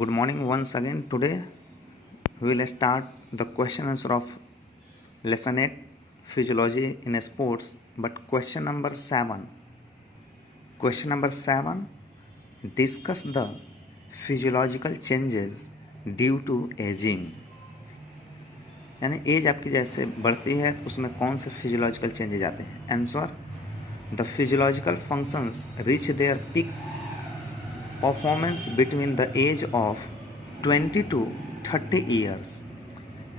Good morning once again. Today we will start the question answer of lesson 8 physiology in sports, but question number 7. Question number 7, discuss the physiological changes due to aging. यानी as आपकी जैसे बढ़ती है तो उसमें कौन से physiological changes आते हैं. Answer, the physiological functions reach there peak performance between the age of 20 to 30 years.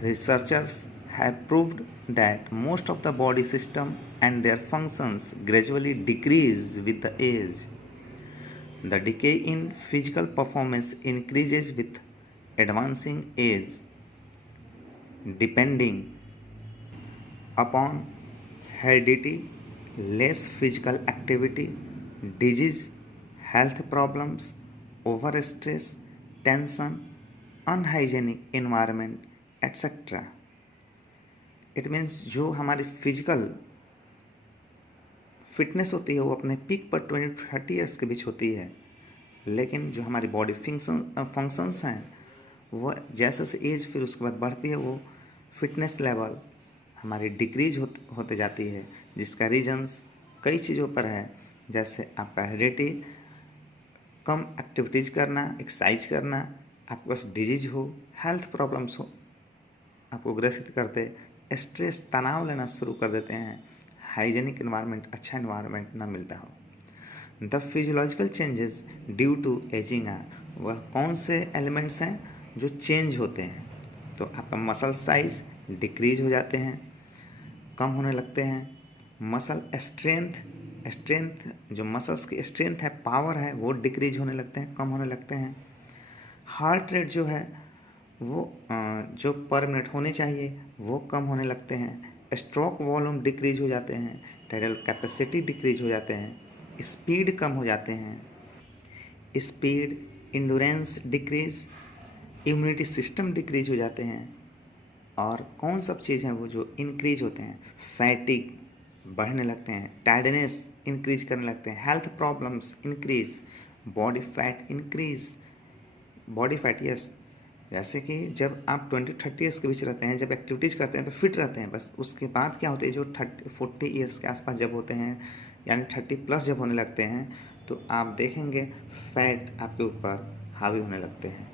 Researchers have proved that most of the body system and their functions gradually decrease with the age. The decay in physical performance increases with advancing age, depending upon heredity, less physical activity, disease, health problems, overstress, tension, unhygienic environment, etc. It means जो हमारी physical fitness होती है वो अपने peak पर 20 to 30 years के बीच होती है, लेकिन जो हमारी बॉडी फंक्शंस हैं वो जैसे जैसे एज फिर उसके बाद बढ़ती है वो फिटनेस लेवल हमारी डिक्रीज होते जाती है, जिसका रीजन्स कई चीज़ों पर है. जैसे आपका हेरिडिटी, कम एक्टिविटीज़ करना, एक्सरसाइज करना, आपके पास डिजीज हो, हेल्थ प्रॉब्लम्स हो आपको ग्रसित करते, स्ट्रेस तनाव लेना शुरू कर देते हैं, हाइजीनिक इन्वायरमेंट अच्छा इन्वायरमेंट ना मिलता हो. The physiological changes due to ageing are, वह कौन से एलिमेंट्स हैं जो चेंज होते हैं. तो आपका मसल साइज डिक्रीज हो जाते हैं, कम होने लगते हैं. मसल स्ट्रेंथ जो मसल्स की स्ट्रेंथ है, पावर है, वो डिक्रीज होने लगते हैं, कम होने लगते हैं. हार्ट रेट जो है वो जो पर मिनट होने चाहिए वो कम होने लगते हैं. स्ट्रोक वॉल्यूम डिक्रीज हो जाते हैं, टाइडल कैपेसिटी डिक्रीज हो जाते हैं, स्पीड कम हो जाते हैं, speed, endurance decrease, immunity system decrease हो जाते हैं. और कौन सब चीज़ हैं वो जो इंक्रीज होते हैं, फैटिग बढ़ने लगते हैं, टायर्डनेस इंक्रीज करने लगते हैं, health problems increase, body fat increase. Body fat, yes, जैसे कि जब आप 20-30 ईयर्स के बीच रहते हैं, जब एक्टिविटीज़ करते हैं तो फिट रहते हैं, बस उसके बाद क्या होते हैं जो 30-40 ईयर्स के आसपास जब होते हैं, यानी 30+ जब होने लगते हैं तो आप देखेंगे फैट आपके ऊपर हावी होने लगते हैं,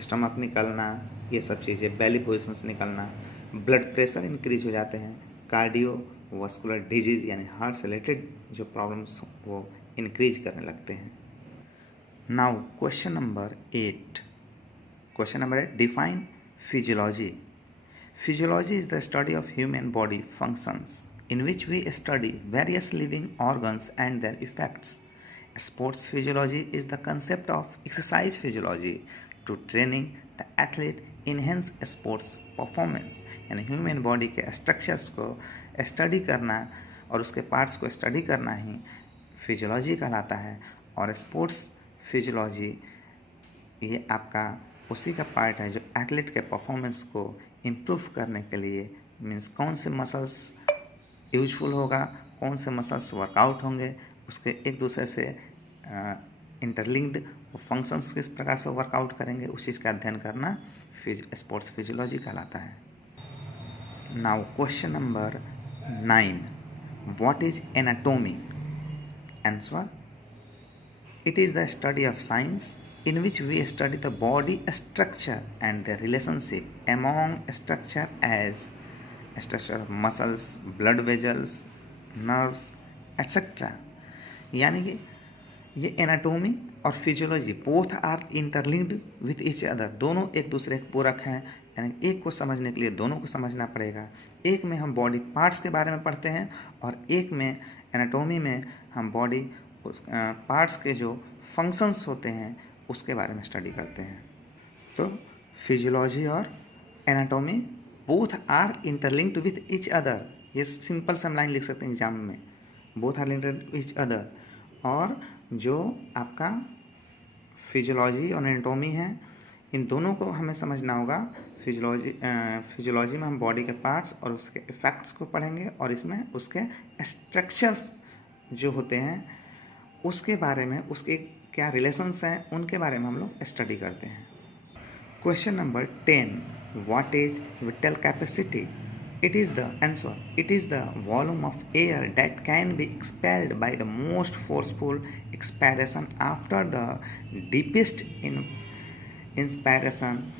स्टमक निकलना, ये सब चीज़ें, बेली पोजिशंस निकलना, ब्लड प्रेशर इंक्रीज हो जाते हैं, कार्डियो वास्कुलर डिजीज़ यानी हार्ट से रिलेटेड जो प्रॉब्लम्स वो इंक्रीज करने लगते हैं. Now question number 8. Question number 8, define physiology. Physiology is the study of human body functions in which we study various living organs and their effects. Sports physiology is the concept of exercise physiology to training the athlete enhance sports performance. यानी human body के structures को study करना और उसके parts को study करना ही physiology कहलाता है. और स्पोर्ट्स फिजियोलॉजी ये आपका उसी का पार्ट है जो एथलीट के परफॉर्मेंस को इम्प्रूव करने के लिए, मीन्स कौन से मसल्स यूजफुल होगा, कौन से मसल्स वर्कआउट होंगे, उसके एक दूसरे से इंटरलिंक्ड फंक्शंस किस प्रकार से वर्कआउट करेंगे, उस चीज़ का अध्ययन करना स्पोर्ट्स फिजियोलॉजी कहलाता है. Now question number 9, what is anatomy. Answer, it is the study of science in which we study the body structure and their relationship among structure as structure of muscles, blood vessels, nerves, etc. यानी कि ये anatomy और physiology both are interlinked with each other, दोनों एक दूसरे के पूरक हैं. यानी एक को समझने के लिए दोनों को समझना पड़ेगा. एक में हम बॉडी पार्ट्स के बारे में पढ़ते हैं और एक में एनाटोमी में हम बॉडी पार्ट्स के जो फंक्शंस होते हैं उसके बारे में स्टडी करते हैं. तो फिजियोलॉजी और anatomy both are interlinked with each other, ये सिंपल सा लाइन लिख सकते हैं एग्जाम में, both are interlinked with each other. और जो आपका फिजियोलॉजी और एनाटॉमी है इन दोनों को हमें समझना होगा. फिजियोलॉजी में हम बॉडी के पार्ट्स और उसके इफेक्ट्स को पढ़ेंगे और इसमें उसके स्ट्रक्चर्स जो होते हैं उसके बारे में, उसके क्या रिलेशंस हैं उनके बारे में हम लोग स्टडी करते हैं. Question number 10. What is vital capacity? It is the answer. It is the volume of air that can be expelled by the most forceful expiration after the deepest inspiration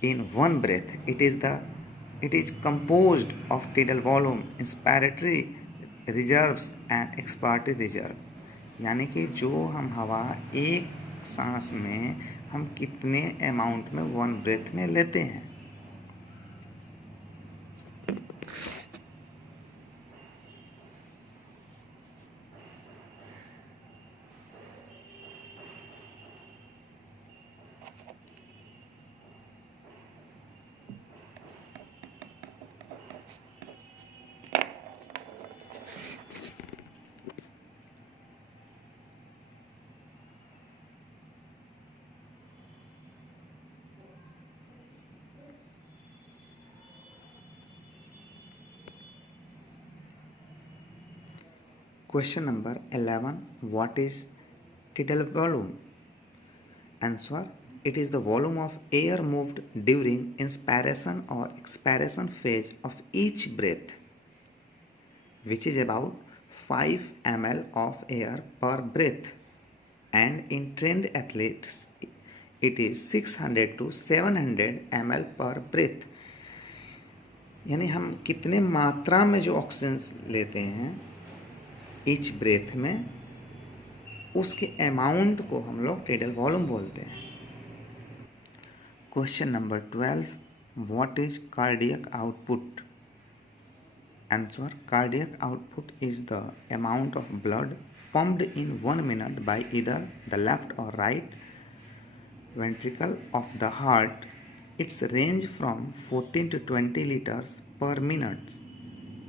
in one breath. It is composed of tidal volume, inspiratory reserves and expiratory reserve. यानी कि जो हम हवा एक सांस में हम कितने अमाउंट में वन ब्रेथ में लेते हैं. Question number 11. What is tidal volume? Answer. It is the volume of air moved during inspiration or expiration phase of each breath, which is about 5 ml of air per breath, and in trained athletes it is 600 to 700 ml per breath. यानी हम कितने मात्रा में जो oxygen लेते हैं each breath में, उसके अमाउंट को हम लोग tidal वॉल्यूम बोलते हैं. Question number 12. What is cardiac output? Answer. Cardiac output is the amount of blood pumped in 1 minute by either the left or right ventricle of the heart. Its range from 14 to 20 liters per minute,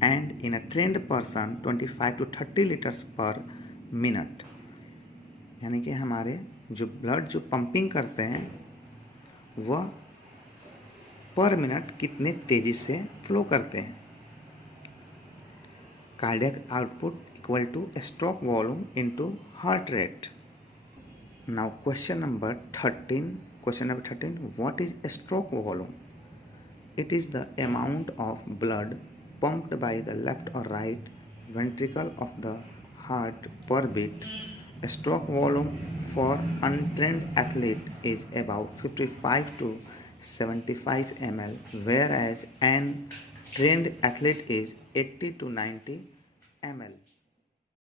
and in a trained person 25 to 30 liters per minute. यानी कि हमारे जो blood जो pumping करते हैं वह पर minute कितने तेजी से फ्लो करते हैं. Cardiac output equal two stroke volume into heart rate. Now question number 13. What is stroke volume? It is the amount of blood pumped by the left or right ventricle of the heart per beat. Stroke volume for untrained athlete is about 55 to 75 ml, whereas an trained athlete is 80 to 90 ml.